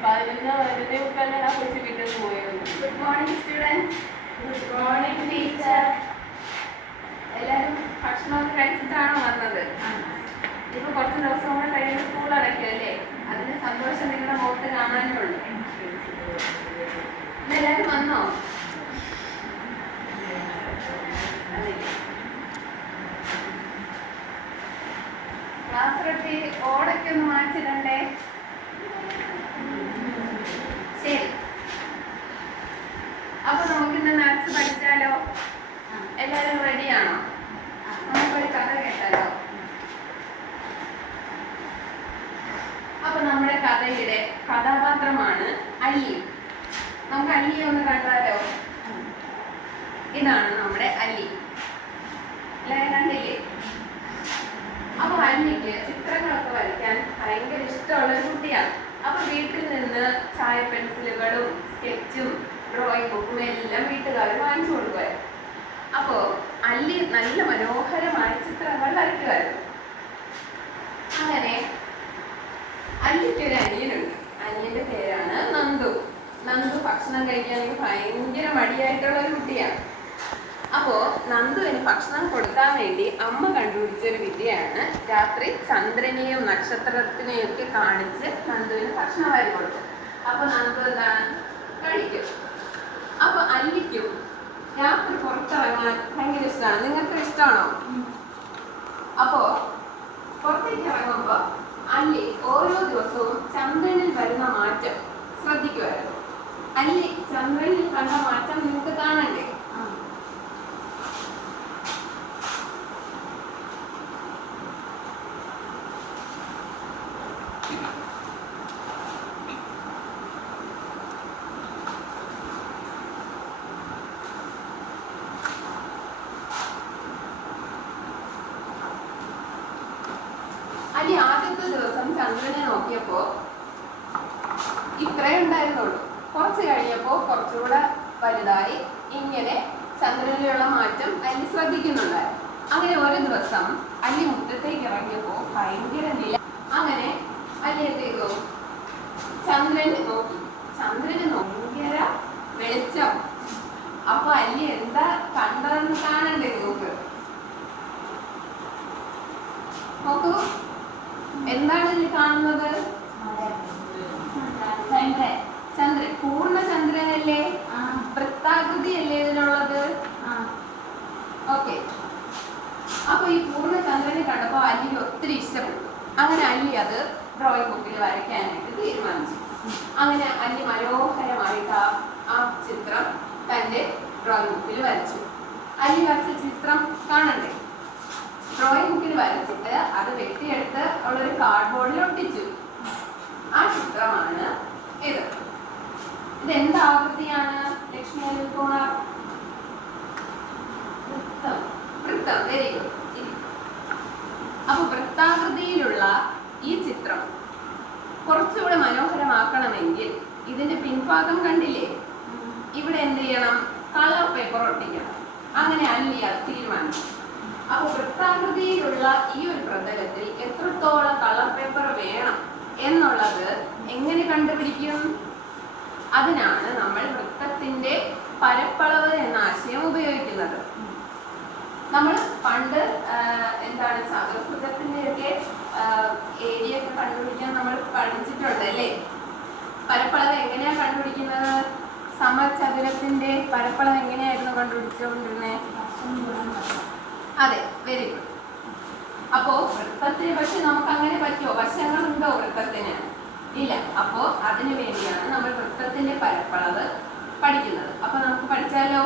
Good morning, students. Good morning, teacher. എല്ലാവരും ഭക്ഷണമൊക്കെ കഴിച്ചിട്ടാണോ വന്നത്? ഇപ്പൊ കുറച്ച് ദിവസം കൂടെ കഴിയുമ്പോൾ സ്കൂൾ അടയ്ക്കുമല്ലേ? അതിന്റെ സന്തോഷം നിങ്ങളുടെ മുഖത്ത് കാണാനേ ഉള്ളൂ. എല്ലാവരും വന്നോ? ക്ലാസ് റെഡി ഓടൊക്കെ ഒന്ന് മാറ്റിടണ്ടേ? ശരി. അപ്പൊ നമുക്കിന്ന് മാത്സ് പഠിച്ചാലോ? എല്ലാവരും റെഡിയാണോ? നമുക്കൊരു കഥ കേട്ടാലോ? അപ്പൊ നമ്മുടെ കഥയുടെ കഥാപാത്രമാണ് അല്ലി. നമുക്ക് അല്ലിയെ ഒന്ന് കണ്ടാലോ? ഇതാണ് നമ്മുടെ അല്ലി. എല്ലാവരും കണ്ടില്ലേ? അപ്പൊ അല്ലിക്ക് ചിത്രങ്ങളൊക്കെ വരയ്ക്കാൻ ഭയങ്കര ഇഷ്ടമുള്ള ഒരു കുട്ടിയാണ്. അപ്പൊ വീട്ടിൽ നിന്ന് ചായ പെൻസിലുകളും സ്കെച്ചും ഡ്രോയിങ് ബുക്കും എല്ലാം വീട്ടുകാർ വാങ്ങിച്ചു കൊടുക്കുമായിരുന്നു. അപ്പോ അല്ലി നല്ല മനോഹരമായ ചിത്രങ്ങൾ വരയ്ക്കുമായിരുന്നു. അങ്ങനെ അല്ലിക്ക് ഒരു അനിയനുണ്ട്. അനിയന്റെ പേരാണ് നന്ദു. നന്ദു ഭക്ഷണം കഴിക്കാനൊക്കെ ഭയങ്കര മടിയായിട്ടുള്ള ഒരു കുട്ടിയാണ്. അപ്പോ നന്ദുവിന് ഭക്ഷണം കൊടുക്കാൻ വേണ്ടി അമ്മ കണ്ടുപിടിച്ചൊരു വിദ്യയാണ് രാത്രി ചന്ദ്രനെയും നക്ഷത്രത്തിനെയും ഒക്കെ കാണിച്ച് നന്ദുവിന് ഭക്ഷണം വാരി കൊടുക്കും. അപ്പൊ നന്ദു എന്താണ് കഴിക്കും. അപ്പൊ അല്ലിക്കും രാത്രി പുറത്തിറങ്ങാൻ ഭയങ്കര ഇഷ്ടമാണ്. നിങ്ങൾക്ക് ഇഷ്ടമാണോ? അപ്പോ പുറത്തേക്ക് ഇറങ്ങുമ്പോ അല്ലി ഓരോ ദിവസവും ചന്ദ്രനിൽ വരുന്ന മാറ്റം ശ്രദ്ധിക്കുമായിരുന്നു. അല്ലി ചന്ദ്രനിൽ കണ്ട മാറ്റം നിങ്ങൾക്ക് കാണണ്ടേ? അല്ലി ആദ്യത്തെ ദിവസം ചന്ദ്രനെ നോക്കിയപ്പോ ഇത്രേ ഉണ്ടായിരുന്നുള്ളൂ. കുറച്ച് കഴിഞ്ഞപ്പോ കുറച്ചുകൂടെ വലുതായി. ഇങ്ങനെ ചന്ദ്രനിലുള്ള മാറ്റം അല്ലി ശ്രദ്ധിക്കുന്നുണ്ടായിരുന്നു. അങ്ങനെ ഒരു ദിവസം അല്ലി മുറ്റത്തേക്ക് ഇറങ്ങിയപ്പോ ഭയങ്കര നില. അങ്ങനെ അല്ലി എന്ത് ചെയ്തു? ചന്ദ്രനെ നോക്കി. ചന്ദ്രന് ഭയങ്കര വെളിച്ചം. അപ്പൊ അല്ലി എന്താ കണ്ടതെന്ന് കാണണ്ടേ? നോക്കൂ. എന്താണ് ഇതിൽ കാണുന്നത്? ചന്ദ്രൻ. പൂർണ്ണ ചന്ദ്രനല്ലേ? വൃത്താകൃതി അല്ലേ ഇതിനുള്ളത്? ഓക്കെ. അപ്പൊ ഈ പൂർണ്ണ ചന്ദ്രനെ കണ്ടപ്പോ അല്ലിക്ക് ഒത്തിരി ഇഷ്ടപ്പെട്ടു. അങ്ങനെ അല്ലി അത് ഡ്രോയിങ് ബുക്കിൽ വരയ്ക്കാനായിട്ട് തീരുമാനിച്ചു. അങ്ങനെ അല്ലി മനോഹരമായിട്ട് ആ ചിത്രം തന്റെ ഡ്രോയിങ് ബുക്കിൽ വരച്ചു. അല്ലി വരച്ച ചിത്രം കാണണ്ടേ? ഡ്രോയിങ് ബുക്കിൽ വരച്ചിട്ട് അത് വെട്ടിയെടുത്ത് അവളൊരു കാർഡ്ബോർഡിൽ ഒട്ടിച്ചു. ആ ചിത്രമാണ് ഇത്. ഇതെന്ത് ആകൃതിയാണ് ലക്ഷ്മി അനിൽകുമാർ? വൃത്തം. Very good. അപ്പൊ വൃത്താകൃതിയിലുള്ള ഈ ചിത്രം കുറച്ചുകൂടെ മനോഹരമാക്കണമെങ്കിൽ ഇതിന്റെ പിൻഭാഗം കണ്ടില്ലേ? ഇവിടെ എന്ത് ചെയ്യണം? കളർ പേപ്പർ ഒട്ടിക്കണം. അങ്ങനെ അല്ലി അത് തീരുമാനിച്ചു. അപ്പൊ വൃത്താകൃതിയിലുള്ള ഈ ഒരു പ്രതലത്തിൽ എത്രത്തോളം കളർ പേപ്പർ വേണം എന്നുള്ളത് എങ്ങനെ കണ്ടുപിടിക്കും? അതിനാണ് നമ്മൾ വൃത്തത്തിന്റെ പരപ്പളവ് എന്ന ആശയം ഉപയോഗിക്കുന്നത്. നമ്മൾ പണ്ട് എന്താണ് ചതുർഭുജത്തിന്റെ ഒക്കെ ഏരിയ ഒക്കെ കണ്ടുപിടിക്കാൻ നമ്മൾ പഠിച്ചിട്ടുണ്ട് അല്ലേ? പരപ്പളവ് എങ്ങനെയാ കണ്ടുപിടിക്കുന്നത്? സമചതുരത്തിന്റെ പരപ്പളവ് എങ്ങനെയായിരുന്നു കണ്ടുപിടിച്ചുകൊണ്ടിരുന്നത്? അതെ, വെരി ഗുഡ്. അപ്പോ വൃത്തത്തിന് പക്ഷെ നമുക്ക് അങ്ങനെ പറ്റുമോ? വശങ്ങളുണ്ടോ വൃത്തത്തിന്? ഇല്ല. അപ്പോ അതിനു വേണ്ടിയാണ് നമ്മൾ വൃത്തത്തിന്റെ പരപ്പളവ് പഠിക്കുന്നത്. അപ്പൊ നമുക്ക് പഠിച്ചാലോ?